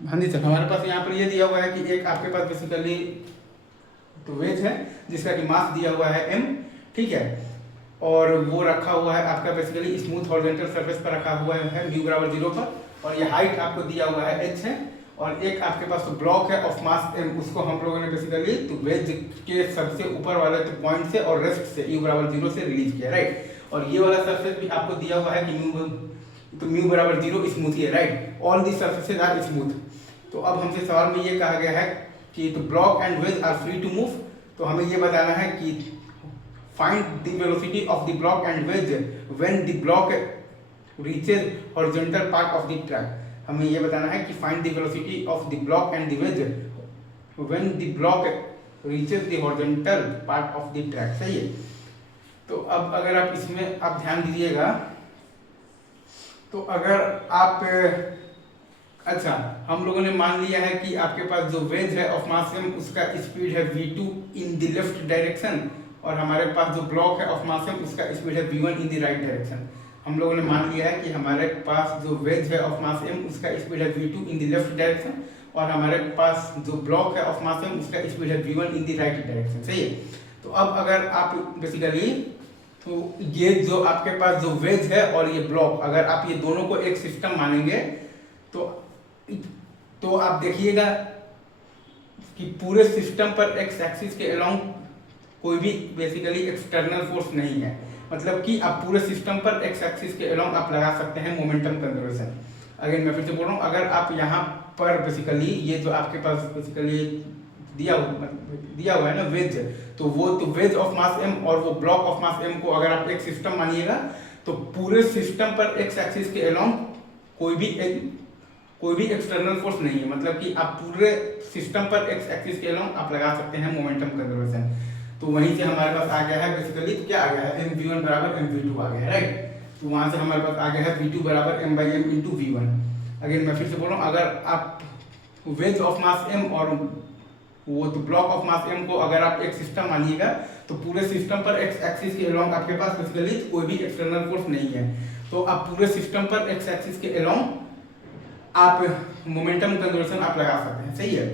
हाँ जी सर, हमारे पास यहाँ पर ये दिया हुआ है कि एक आपके पास बेसिकली तो वेज है जिसका कि मास दिया हुआ है m, ठीक है, और वो रखा हुआ है आपका बेसिकली स्मूथ हॉरिजॉन्टल सरफेस पर रखा हुआ है म्यू बराबर 0 पर, और ये हाइट आपको दिया हुआ है h है, और एक आपके पास तो ब्लॉक है ऑफ मास m, उसको हम लोगों ने बेसिकली तो वेज के सबसे ऊपर वाले तो पॉइंट से और रेस्ट से u बराबर 0 से रिलीज किया, राइट। और ये वाला सरफेस भी आपको दिया हुआ है कि म्यू बराबर 0 स्मूथ ही है, right. All the surfaces are smooth. तो अब हमसे सवाल में ये कहा गया है कि तो block and wedge are free to move, तो हमें ये बताना है कि find the velocity of the block and wedge when the block reaches horizontal part of the track. हमें ये बताना है कि find the velocity of the block and the wedge when the block reaches the horizontal part of the track, सही है। तो अब अगर आप इसमें आप ध्यान दीजिएगा, तो अगर आप अच्छा, हम लोगों ने मान लिया है कि आपके पास जो वेज है ऑफ मास m उसका स्पीड है v2 in the left direction, और हमारे पास जो ब्लॉक है ऑफ मास m उसका स्पीड है v1 in the right direction. हम लोगों ने मान लिया है कि हमारे पास जो वेज है ऑफ मास m उसका स्पीड है v2 in the left direction, और हमारे पास जो ब्लॉक है ऑफ मास m उसका स्पीड है v1 in the right direction, सही है। तो अब अगर आप बेसिकली तो ये जो आपके पास जो वेज है और ये ब्लॉक, अगर आप ये दोनों को एक सिस्टम मानेंगे तो आप देखिएगा कि पूरे सिस्टम पर एक्स एक्सिस के अलोंग कोई भी बेसिकली एक्सटर्नल फोर्स नहीं है, मतलब कि आप पूरे सिस्टम पर एक्स एक्सिस के अलोंग आप लगा सकते हैं मोमेंटम कंजर्वेशन। अगर मैं फिर से बोल रहा हूँ, अगर आप यहाँ पर बेसिकली ये जो आपके पास बेसिकली दिया हुआ है ना वेज, तो वो तो वेज ऑफ मास m और वो ब्लॉक ऑफ मास m को अगर आप एक सिस्टम मानिएगा तो पूरे सिस्टम पर एक्स एक्सिस के अलोंग कोई भी एक्सटर्नल फोर्स नहीं है, मतलब कि आप पूरे सिस्टम पर एक्स एक्सिस के अलोंग आप लगा सकते हैं मोमेंटम कंजर्वेशन। तो वहीं से हमारे पास आ गया है बेसिकली तो क्या आ गया है mv1 बराबर mv2 आ गया है, राइट। तो वहां से हमारे पास आ गया है v2 बराबर m/m इंटू v1। अगर मैं फिर से बोल रहा हूँ, अगर आप वेज ऑफ मास m और वो तो ब्लॉक ऑफ मास m को अगर आप एक सिस्टम मानिएगा तो पूरे सिस्टम पर एक्स एक्सिस के अलोंग आपके पास बेसिकली कोई भी एक्सटर्नल फोर्स नहीं है, तो आप पूरे सिस्टम पर एक्स एक्सिस के अलोंग आप मोमेंटम कंजर्वेशन आप लगा सकते हैं, सही है।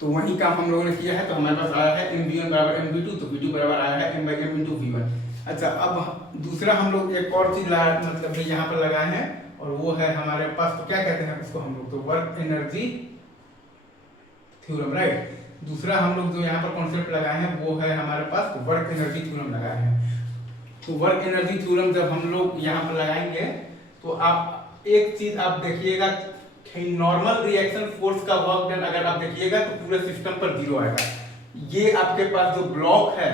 तो वही काम हम लोगों ने किया है, तो हमारे पास आया है mv1 बराबर mv2, तो v2 बराबर आया है m/m इंटू v1। अच्छा, अब दूसरा हम लोग एक और चीज मतलब यहाँ पर लगाए हैं, और वो है हमारे पास तो क्या कहते हैं उसको हम लोग तो वर्क एनर्जी थ्योरम, राइट। दूसरा हम लोग जो यहाँ पर कॉन्सेप्ट लगाए हैं वो है हमारे पास वर्क एनर्जी थ्योरम लगाए हैं। तो वर्क एनर्जी थ्योरम जब हम लोग यहाँ पर लगाएंगे तो आप एक चीज आप देखिएगा, नॉर्मल रिएक्शन फोर्स का वर्क डन अगर आप देखिएगा तो पूरे सिस्टम पर 0 आएगा। ये आपके पास जो ब्लॉक है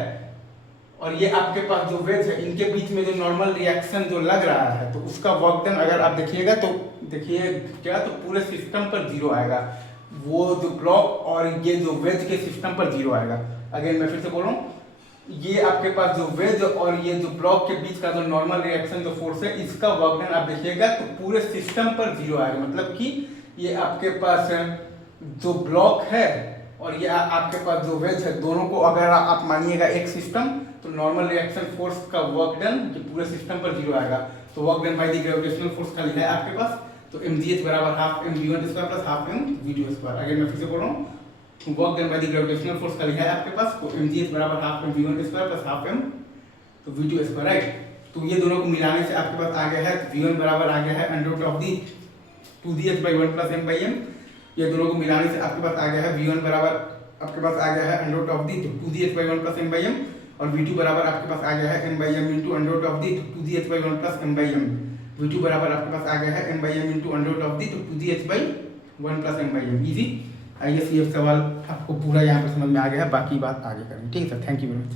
और ये आपके पास जो वेज है, इनके बीच में जो नॉर्मल रिएक्शन जो लग रहा है तो उसका वर्क डन अगर आप देखिएगा तो देखिए क्या, तो पूरे सिस्टम पर 0 आएगा। वो जो ब्लॉक और ये जो वेज के सिस्टम पर 0 आएगा। अगर मैं फिर से बोल रहा हूँ, ये आपके पास जो वेज और ये जो ब्लॉक के बीच का जो नॉर्मल रिएक्शन जो फोर्स है, इसका वर्क डन आप देखिएगा तो पूरे सिस्टम पर 0 आएगा, मतलब कि ये आपके पास जो ब्लॉक है और ये आपके पास जो वेज है, दोनों को अगर आप मानिएगा एक सिस्टम, तो नॉर्मल रिएक्शन फोर्स का वर्क डन ये पूरे सिस्टम पर 0 आएगा। तो work done by the gravitational force खाली है आपके पास, तो mgh बराबर half mv1 square plus half mv2 square. अगर मैं फिर से बोल रहा हूँ, work done by the gravitational force खाली है आपके पास, तो mgh बराबर half mv1 square plus half m तो v2 स्क्वायर, राइट। तो ये दोनों को मिलाने से आपके पास आ गया है v1 बराबर आ गया है under root of the 2gh/1 plus m/m। ये दोनों को मिलाने से आपके पास आ गया है v1 बराबर आपके पास आ गया है under root of the 2gh/1 plus m/m, और v2 बराबर आपके पास आ गया है m/m into under root of the 2gh/1 plus m/m। v2 बराबर आपके पास आ गया है m/m into under root of the 2gh/1 plus m/m। Easy. आइए ये सवाल आपको पूरा यहाँ पर समझ में आ गया है, बाकी बात आगे करेंगे, ठीक है sir. Thank you very much.